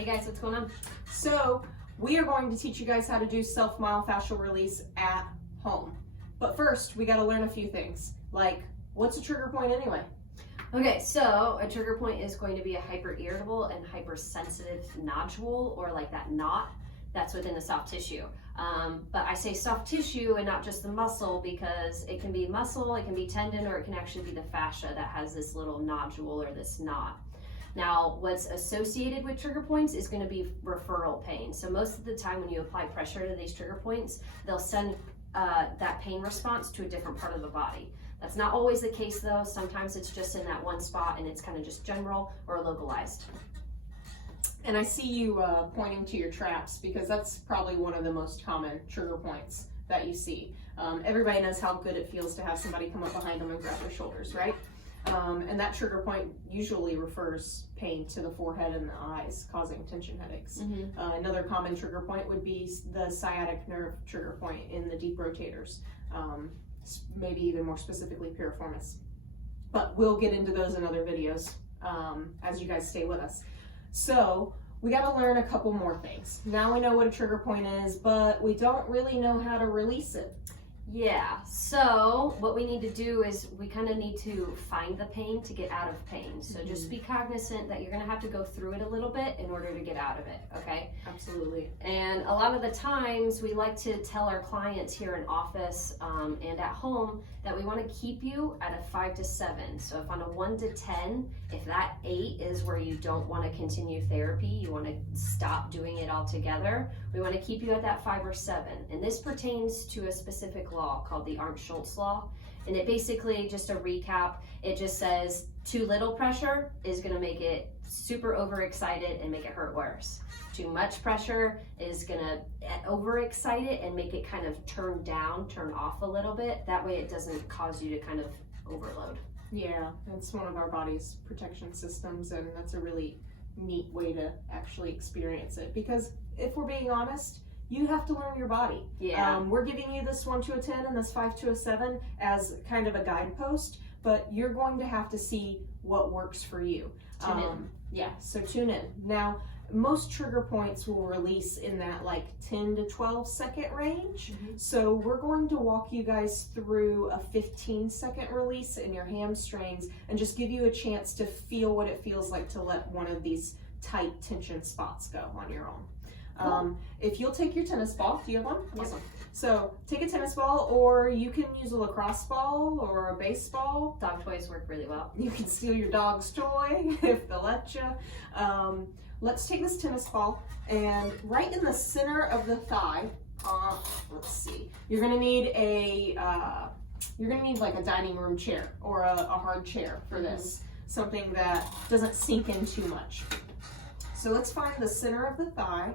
Hey guys, what's going on? So we are going to teach you guys how to do self-myofascial release at home. But first, we got to learn a few things, like what's a trigger point anyway? Okay, so a trigger point is going to be a hyper-irritable and hypersensitive nodule, or like that knot that's within the soft tissue. But I say soft tissue and not just the muscle, because it can be muscle, it can be tendon, or it can actually be the fascia that has this little nodule or this knot. Now, what's associated with trigger points is going to be referral pain. So most of the time when you apply pressure to these trigger points, they'll send that pain response to a different part of the body. That's not always the case though. Sometimes it's just in that one spot and it's kind of just general or localized. And I see you pointing to your traps, because that's probably one of the most common trigger points that you see. Everybody knows how good it feels to have somebody come up behind them and grab their shoulders, right? And that trigger point usually refers pain to the forehead and the eyes, causing tension headaches. Mm-hmm. Another common trigger point would be the sciatic nerve trigger point in the deep rotators, maybe even more specifically piriformis. But we'll get into those in other videos as you guys stay with us. So we got to learn a couple more things. Now we know what a trigger point is, but we don't really know how to release it. Yeah, so what we need to do is we kind of need to find the pain to get out of pain. So just be cognizant that you're going to have to go through it a little bit in order to get out of it, okay? Absolutely. And a lot of the times we like to tell our clients here in office and at home that we want to keep you at a 5 to 7. So if on a 1 to 10, if that 8 is where you don't want to continue therapy, you want to stop doing it altogether, we want to keep you at that 5 or 7. And this pertains to a specific law called the Arm Schultz Law. And it basically, just a recap, it just says too little pressure is going to make it super overexcited and make it hurt worse. Too much pressure is going to overexcite it and make it kind of turn off a little bit. That way it doesn't cause you to kind of overload. Yeah, it's one of our body's protection systems, and that's a really neat way to actually experience it. Because if we're being honest, you have to learn your body. Yeah. We're giving you this 1 to a 10 and this 5 to a 7 as kind of a guidepost, but you're going to have to see what works for you. Tune in. Yeah, so tune in. Now, most trigger points will release in that like 10 to 12 second range. Mm-hmm. So we're going to walk you guys through a 15-second release in your hamstrings and just give you a chance to feel what it feels like to let one of these tight tension spots go on your own. Cool. If you'll take your tennis ball, do you have one? Yep. Awesome. So take a tennis ball, or you can use a lacrosse ball or a baseball. Dog toys work really well. You can steal your dog's toy if they'll let you. Let's take this tennis ball, and right in the center of the thigh, let's see, you're gonna need like a dining room chair or a hard chair for this, something that doesn't sink in too much. So let's find the center of the thigh,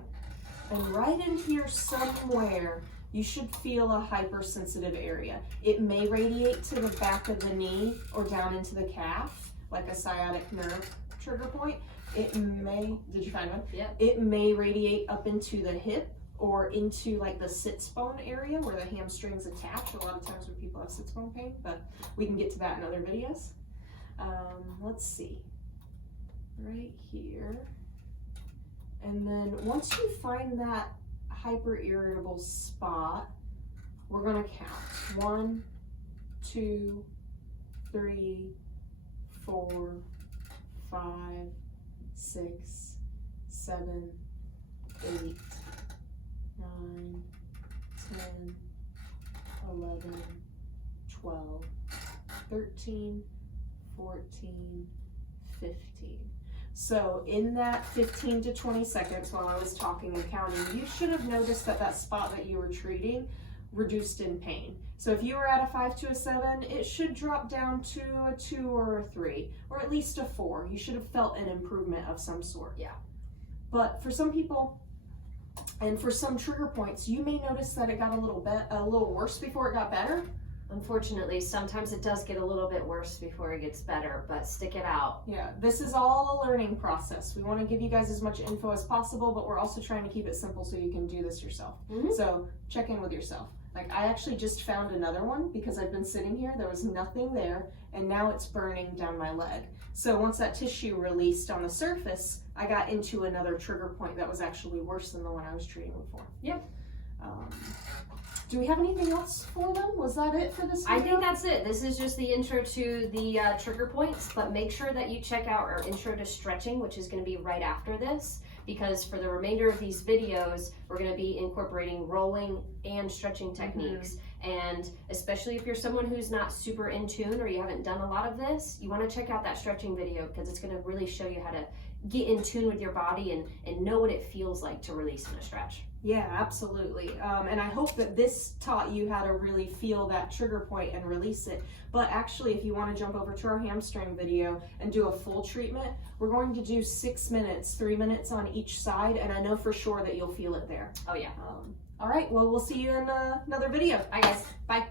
and right in here somewhere, you should feel a hypersensitive area. It may radiate to the back of the knee or down into the calf, like a sciatic nerve trigger point. It may, did you find one? Yeah. It may radiate up into the hip or into like the sits bone area where the hamstrings attach. A lot of times when people have sits bone pain, but we can get to that in other videos. Let's see, right here. And then once you find that hyper irritable spot, we're gonna count 1, 2, 3, 4, 5, 6, 7, 8, 9, 10, 11, 12, 13, 14, 15. So in that 15 to 20 seconds while I was talking and counting, you should have noticed that that spot that you were treating reduced in pain. So if you were at a 5 to a 7, it should drop down to a 2 or a 3, or at least a 4. You should have felt an improvement of some sort. Yeah. But for some people, and for some trigger points, you may notice that it got a little worse before it got better. Unfortunately, sometimes it does get a little bit worse before it gets better, but stick it out. Yeah, this is all a learning process. We want to give you guys as much info as possible, but we're also trying to keep it simple so you can do this yourself. Mm-hmm. So check in with yourself. Like I actually just found another one because I've been sitting here, there was nothing there, and now it's burning down my leg. So once that tissue released on the surface, I got into another trigger point that was actually worse than the one I was treating before. Yep. Do we have anything else for them? Was that it for this video? I think that's it. This is just the intro to the trigger points, but make sure that you check out our intro to stretching, which is going to be right after this, because for the remainder of these videos, we're going to be incorporating rolling and stretching techniques. And especially if you're someone who's not super in tune or you haven't done a lot of this, you want to check out that stretching video because it's going to really show you how to get in tune with your body and know what it feels like to release in a stretch. Yeah, absolutely. And I hope that this taught you how to really feel that trigger point and release it. But actually, if you want to jump over to our hamstring video and do a full treatment, we're going to do 6 minutes, 3 minutes on each side, and I know for sure that you'll feel it there. Oh yeah. All right, well, we'll see you in another video. Bye guys. Bye.